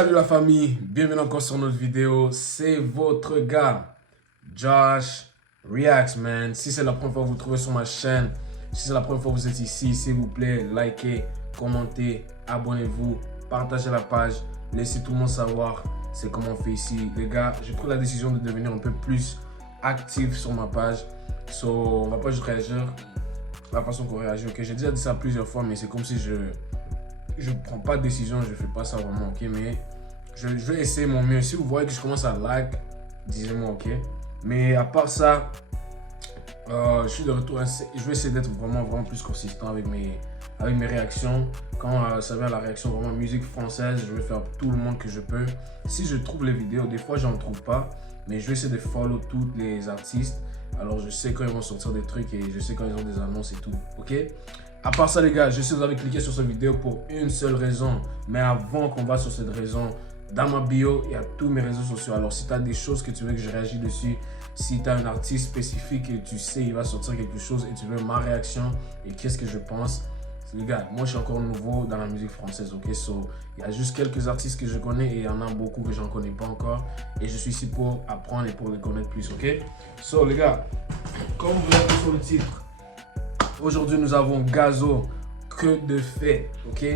Salut la famille, bienvenue encore sur notre vidéo. C'est votre gars, Josh Reacts, man. Si c'est la première fois que vous trouvez sur ma chaîne, si c'est la première fois que vous êtes ici, s'il vous plaît, likez, commentez, abonnez-vous, partagez la page, laissez tout le monde savoir c'est comment on fait ici. Les gars, j'ai pris la décision de devenir un peu plus actif sur ma page. On va pas juste réagir la façon qu'on réagit. Ok, j'ai déjà dit ça plusieurs fois, mais c'est comme si je prends pas de décision, je fais pas ça vraiment, ok, mais je vais essayer mon mieux. Si vous voyez que je commence à lag, disez-moi, ok. Mais à part ça, je suis de retour. Je vais essayer d'être vraiment plus consistant avec mes réactions. Quand ça vient à la réaction vraiment musique française, je vais faire tout le monde que je peux. Si je trouve les vidéos, des fois j'en trouve pas, mais je vais essayer de follow tous les artistes. Alors je sais quand ils vont sortir des trucs et je sais quand ils ont des annonces et tout, ok. À part ça les gars, je sais que vous avez cliqué sur cette vidéo pour une seule raison. Mais avant qu'on va sur cette raison, dans ma bio, il y a tous mes réseaux sociaux. Alors si tu as des choses que tu veux que je réagisse dessus, si tu as un artiste spécifique et tu sais il va sortir quelque chose et tu veux ma réaction et qu'est-ce que je pense. Les gars, moi je suis encore nouveau dans la musique française, ok. Il y a juste quelques artistes que je connais et il y en a beaucoup que j'en connais pas encore. Et je suis ici pour apprendre et pour les connaître plus, ok. Les gars, comme vous l'avez vu sur le titre, aujourd'hui, nous avons Gazo, que de fait, ok?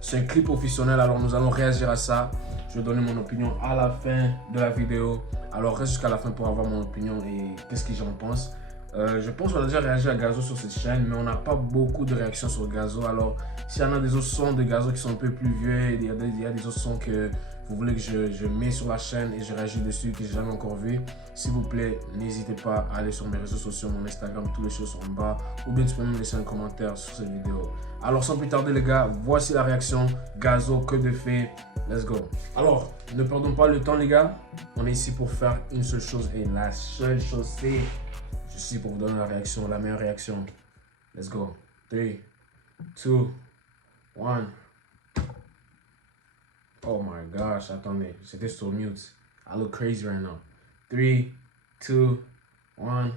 C'est un clip professionnel, alors nous allons réagir à ça. Je vais donner mon opinion à la fin de la vidéo. Alors reste jusqu'à la fin pour avoir mon opinion et qu'est-ce que j'en pense. Je pense qu'on a déjà réagi à Gazo sur cette chaîne, mais on n'a pas beaucoup de réactions sur Gazo. Alors, s'il y en a des autres sons de Gazo qui sont un peu plus vieux, il y a des autres sons que vous voulez que je mets sur la chaîne et je réagis dessus, que j'ai jamais encore vu, s'il vous plaît, n'hésitez pas à aller sur mes réseaux sociaux, mon Instagram, toutes les choses sont en bas, ou bien tu peux me laisser un commentaire sur cette vidéo. Alors, sans plus tarder les gars, voici la réaction. Gazo, que de fait, let's go. Alors, ne perdons pas le temps les gars, on est ici pour faire une seule chose et la seule chose c'est... Je suis pour vous donner la réaction, la meilleure réaction. Let's go. 3, 2, 1. Oh my gosh, attendez, c'était sur mute. I look crazy right now. 3, 2, 1.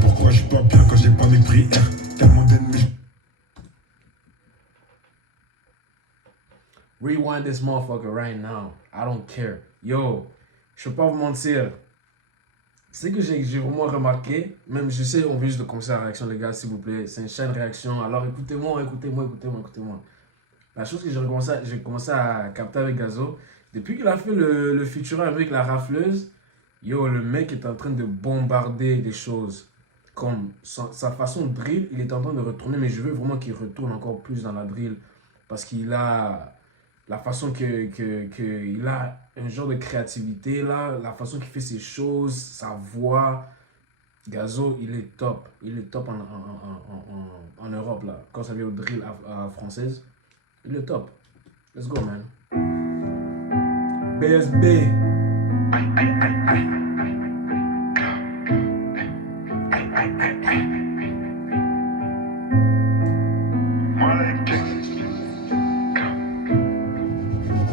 Pourquoi je suis pas bien quand j'ai pas mes prières? Tellement d'ennemis. Rewind this motherfucker right now. I don't care. Yo, je peux pas vous mentir. C'est que j'ai vraiment remarqué, même je sais, on veut juste de commencer la réaction les gars, s'il vous plaît. C'est une chaîne réaction, alors écoutez-moi. La chose que j'ai commencé à capter avec Gazo, depuis qu'il a fait le featuring avec la rafleuse, yo, le mec est en train de bombarder des choses. Comme sa façon de drill, il est en train de retourner, mais je veux vraiment qu'il retourne encore plus dans la drill. Parce qu'il a la façon qu'il a un genre de créativité, là, la façon qu'il fait ses choses, sa voix. Gazo, il est top. Il est top en Europe, là. Quand ça vient au drill française, il est top. Let's go, man. BSB.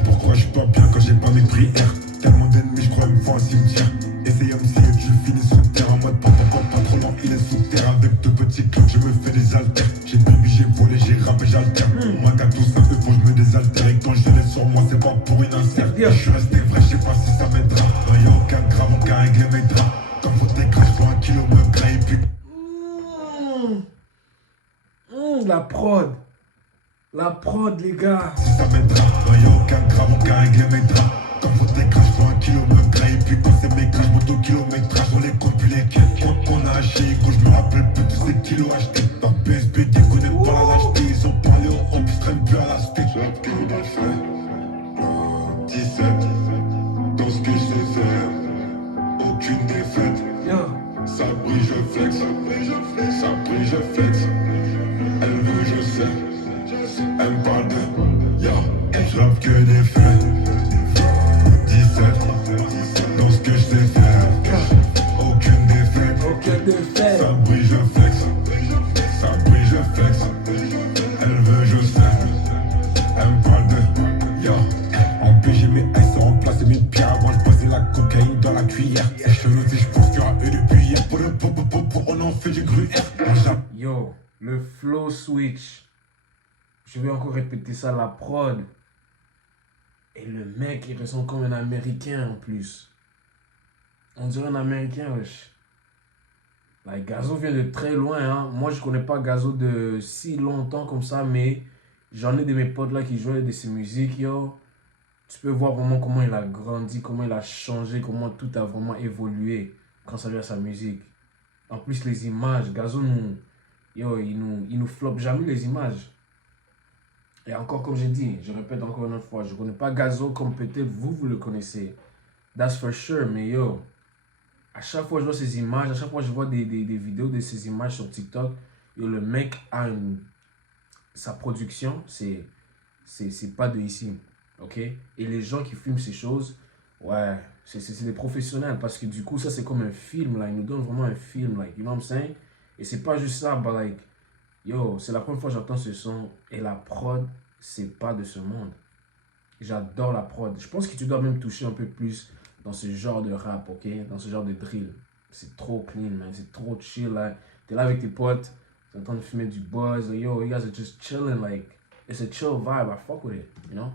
Pourquoi je suis pas bien quand j'ai pas mes prières? Tellement d'ennemis, je crois me font un cimetière. Essaye me dire que je finis sous terre. En mode pas trop lent, il est sous terre. Avec deux petits clous, je me fais des haltères. J'ai baby, j'ai volé, j'ai rappé, j'altère. Moi qu'à tout ça, faut que je me désaltère. Et quand je l'ai sur moi, c'est pas pour une insert. Je suis resté vrai, je sais pas si ça m'aidera. Y'a aucun grave, aucun règle mes draps. Comme faut t'écrire, je prends un kilo me gras et puis. La prod, les gars. Si ça m'aidera, y'a aucun grave, aucun règle mes draps. Comme faut t'écrire, je prends un kilo me gras et puis quand c'est mes gras, je monte au kilométrage. On les compte puis les quêtes qu'on a acheté. Quand je me rappelle plus tous ces kilos achetés. Dans PSP, déconne pas la lâcheté. Ils ont parlé au rang, puis je traîne plus à la stage. J'ai que des faits. 17. Dans ce que je sais faire. Aucune défaite. Ça brille, je flex. Ça brille, je flex. Elle veut, je sais. Elle me parle de. Yo, je rêve que des faits. 17. Dans ce que je sais faire. Aucune défaite. Ça brille, je flex. Ça brille, je flex. Elle veut, je sais. Elle me parle de. Yo, en PG flow switch. Je vais encore répéter ça, la prod. Et le mec, il ressemble comme un Américain en plus. On dirait un Américain, wesh. Like, Gazo vient de très loin, hein. Moi, je connais pas Gazo de si longtemps comme ça, mais j'en ai de mes potes là qui jouent de ses musiques, yo. Tu peux voir vraiment comment il a grandi, comment il a changé, comment tout a vraiment évolué quand ça vient à sa musique. En plus, les images, Gazo il nous floppe jamais les images. Et encore, comme j'ai dit, je répète encore une autre fois, je connais pas Gazo comme peut-être vous le connaissez. That's for sure, mais yo, à chaque fois que je vois ces images, à chaque fois que je vois des vidéos de ces images sur TikTok, yo, le mec a sa production, c'est pas de ici, ok? Et les gens qui filment ces choses, ouais, c'est des professionnels, parce que du coup, ça c'est comme un film, là, ils nous donnent vraiment un film, like, you know what I'm saying? Et c'est pas juste ça, but like, yo, c'est la première fois que j'entends ce son, et la prod, c'est pas de ce monde. J'adore la prod. Je pense que tu dois même toucher un peu plus dans ce genre de rap, ok? Dans ce genre de drill. C'est trop clean, man. C'est trop chill, là. T'es là avec tes potes, t'es en train de fumer du buzz. Like, yo, you guys are just chilling, like, it's a chill vibe. I fuck with it, you know?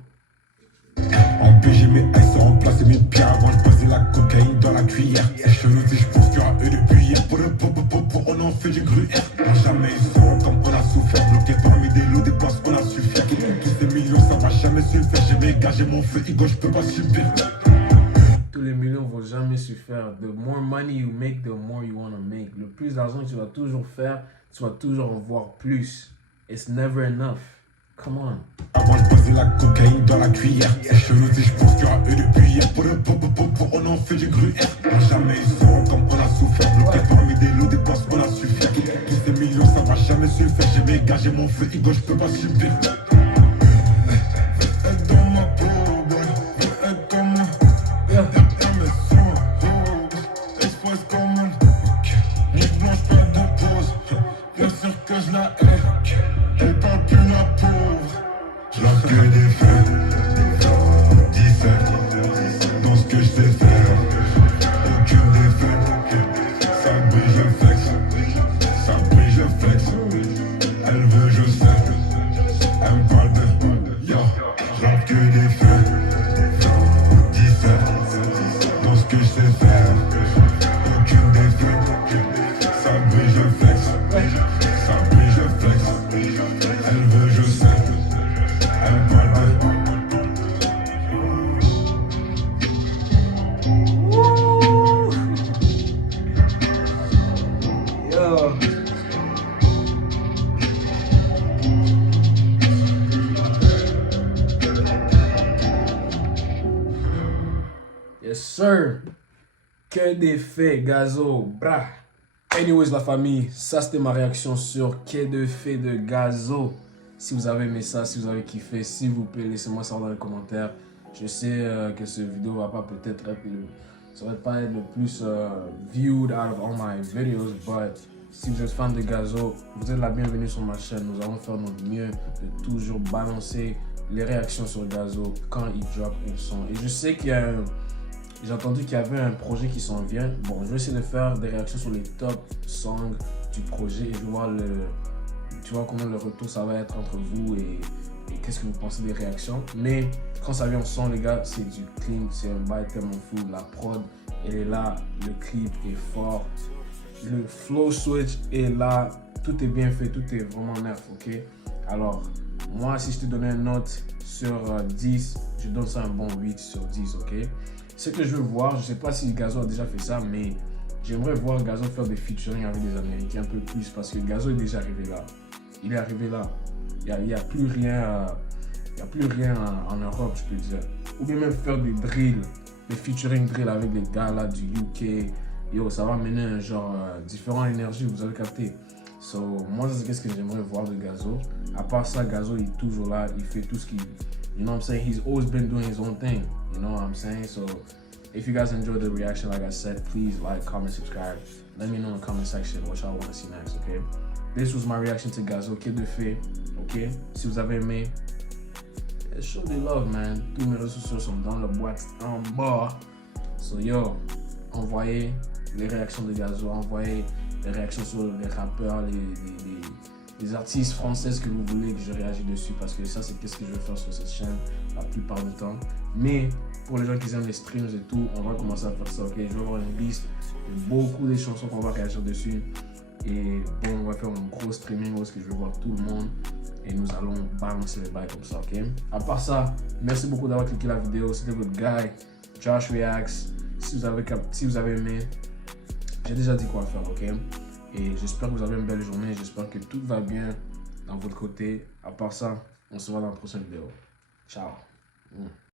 En plus j'ai mes S en place et mes pierres avant je passais la cocaïne dans la cuillère. Je me dis je pense qu'il y aura eux depuis hier. Pour on en fait du gruyère. Jamais ils seront comme on a souffert. Bloqué parmi des lots, des places on a su faire. Tous ces millions ça va jamais se faire. J'ai mes gars, j'ai mon feu, Igo je peux pas subir. Tous les millions vont jamais se faire. The more money you make, the more you want to make. Le plus d'argent que tu vas toujours faire, tu vas toujours en voir plus. It's never enough. Come on. Avant je passais la cocaïne dans la cuillère. Je me dis je pense qu'il y aura eux depuis hier. Pour on en fait du gruyère. Jamais ils seront comme on a souffert. Bloqué parmi des lots, des places on a su faire. Tous ces millions ça va jamais se faire. J'ai mes gars, j'ai mon feu, Igo je peux pas subir. Dans ma peau, boy. Comme moi. Y'a mes sons. Express comme ni blanche pas de pause. Bien sûr que je la hais. Elle parle plus la pauvre. Je lance que des faits. 17 dans ce que je sais faire. Aucune défaite. Ça brille, je flex. Ça brille, je flex. Elle veut, je sais. Elle me parle de yo. Je lance que des faits. 17 dans ce que je sais faire. Aucune défaite. Ça brille, je flex. Ça brille, je flex. Elle veut, je sais. Elle parle de Yo. Yes, sir. Que des faits, Gazo. Bra. Anyways, la famille, ça c'était ma réaction sur Quai de Fées de Gazo. Si vous avez aimé ça, si vous avez kiffé, s'il vous plaît, laissez-moi savoir dans les commentaires. Je sais que ce vidéo va pas peut-être être ça va pas être le plus viewed out of all my videos, but si vous êtes fan de Gazo, vous êtes la bienvenue sur ma chaîne. Nous allons faire notre mieux de toujours balancer les réactions sur Gazo quand il drop un son. Et je sais qu'il y a j'ai entendu qu'il y avait un projet qui s'en vient. Bon, je vais essayer de faire des réactions sur les top songs du projet et je vais voir tu vois comment le retour ça va être entre vous et qu'est-ce que vous pensez des réactions. Mais quand ça vient en son, les gars, c'est du clean, c'est un bail tellement fou. La prod, elle est là, le clip est fort, le flow switch est là, tout est bien fait, tout est vraiment neuf, ok? Alors, moi, si je te donnais une note sur 10, je donne ça un bon 8 sur 10, ok? Ce que je veux voir, je sais pas si Gazo a déjà fait ça, mais j'aimerais voir Gazo faire des featuring avec des Américains un peu plus parce que Gazo est déjà arrivé là. Il est arrivé là. Il n'y a plus rien, en Europe, je peux dire. Ou bien même faire des drills, des featuring drills avec des gars là du UK. Yo, ça va mener un genre différent énergie, vous allez capter. So, moi, c'est ce que j'aimerais voir de Gazo. À part ça, Gazo il est toujours là, il fait tout ce qu'il... You know what I'm saying? He's always been doing his own thing. You know what I'm saying? So, if you guys enjoyed the reaction, like I said, please like, comment, subscribe. Let me know in the comment section what y'all want to see next, okay? This was my reaction to Gazo, Quai de Fées, ok? Si vous avez aimé, show the love, man. Tous mes réseaux sociaux sont dans la boîte en bas. So, yo, envoyez les réactions de Gazo, envoyez les réactions sur les rappeurs, des artistes françaises que vous voulez que je réagisse dessus, parce que ça, c'est qu'est-ce que je vais faire sur cette chaîne la plupart du temps. Mais pour les gens qui aiment les streams et tout, on va commencer à faire ça, ok? Je vais avoir une liste de beaucoup de chansons qu'on va réagir dessus. Et bon, on va faire un gros streaming où est-ce que je vais voir tout le monde et nous allons balancer les bails comme ça, ok? À part ça, merci beaucoup d'avoir cliqué la vidéo. C'était votre guy, Josh Reacts. Si vous avez aimé, j'ai déjà dit quoi faire, ok? Et j'espère que vous avez une belle journée. J'espère que tout va bien dans votre côté. À part ça, on se voit dans la prochaine vidéo. Ciao.